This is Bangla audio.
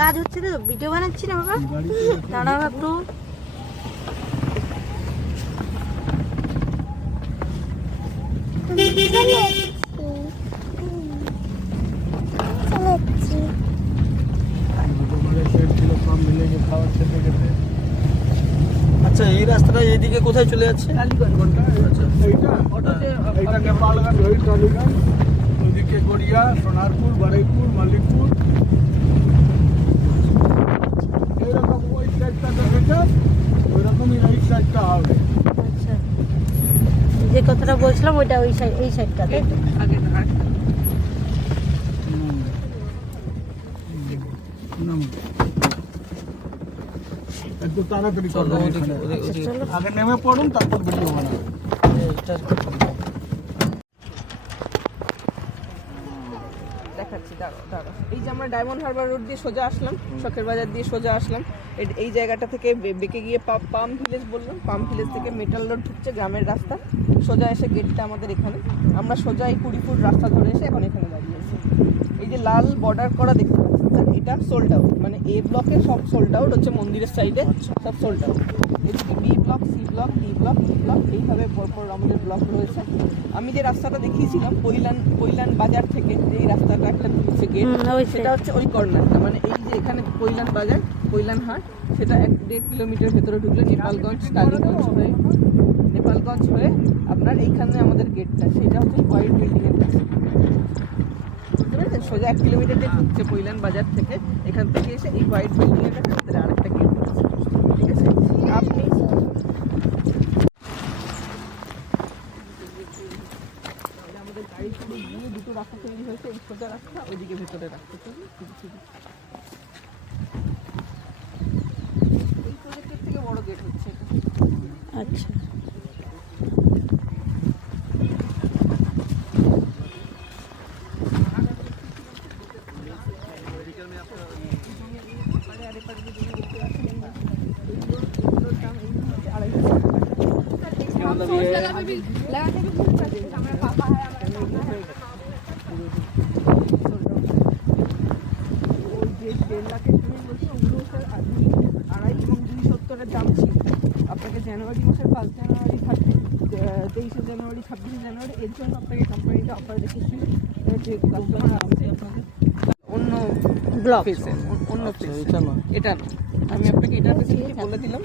কাজ হচ্ছে তো, ভিডিও বানাচ্ছি না বাবা, দাঁড়াও একটু। আচ্ছা, এই রাস্তাটা এইদিকে কোথায় চলে যাচ্ছে? এইটা নেপালগঞ্জ হয়ে টালিগঞ্জ, ওইদিকে গড়িয়া, সোনারপুর, বারুইপুর, মালিকপুর, এইরকম ওই সাইডটা দেখেছেন, ওইরকমই এই সাইডটা হবে। আচ্ছা, যে কথাটা বলছিলাম ওইটা ওই সাইড, এই সাইডটা তাই তো? একটু তাড়াতাড়ি চলো, করবেন ওদিকে, এখানে। ওদিকে। চলো। আগে নেমে পড়ুন, তারপর ভিডিও বানাবেন। দেখাচ্ছি, দাঁড়াও দাঁড়াও। এই যে আমরা ডায়মন্ড হারবার রোড দিয়ে সোজা আসলাম, শখের বাজার দিয়ে সোজা আসলাম, এই জায়গাটা থেকে বেঁকে গিয়ে পাম ভিলেজ বললাম, পাম ভিলেজ থেকে মেটাল রোড ঢুকছে, গ্রামের রাস্তা। সোজা এসে গেটটা আমাদের এখানে, আমরা সোজা এই 20 ফুট রাস্তা ধরে এসে এখন এখানে দাঁড়িয়েছি। এই যে লাল বর্ডার করা দেখতে পাচ্ছেন, এটা সোল্ড আউট, মানে এ ব্লকে সব সোল্ড আউট হচ্ছে, মন্দিরের সাইডে সব সোল্ড আউট। এদিকে B block, C block, D block, E block, এইভাবে পরপর আমাদের ব্লক রয়েছে। আমি যে রাস্তাটা দেখিয়েছিলাম কৈলান বাজার থেকে, এই রাস্তাটা একটা ঢুকছে গেট, সেটা হচ্ছে ওই কর্নারটা, মানে এই যে এখানে কৈলান বাজার, কৈলান হাট, সেটা 1.5 কিলোমিটার ভেতরে ঢুকলে নেপালগঞ্জ, নেপালগঞ্জ হয়ে আপনার এইখানে আমাদের গেটটা, সেটা হচ্ছে হোয়াইট বিল্ডিংয়ের কাছে। বুঝতে পেরেছেন? সোজা 1 কিলোমিটার দিয়ে ঢুকছে কৈলান বাজার থেকে, এখান থেকে এসে এই হোয়াইট বিল্ডিংয়ের কাছে আমাদের আরেকটা গেট আছে। ঠিক আছে, আপনি আমাদের গাড়ি করে গিয়ে দুটো রাস্তা তৈরি হয়েছে, এই সোজা রাস্তা, ওইদিকে ভেতরে রাস্তা। এই প্রজেক্টের থেকে বড় গেট হচ্ছে এটা। আচ্ছা, আপনাকে জানুয়ারি মাসের 5 জানুয়ারি, 23 জানুয়ারি, 26 জানুয়ারি এর জন্য আপনাকে কোম্পানিটা অফার রেখেছিল যে কাস্টমার আসছে আপনাদের অন্য ব্লক, ফেসে, অন্য আচ্ছা, ফেসে। এটা না। এটা না, আমি আপনাকে এটার ফেসিলিটি বলে দিলাম।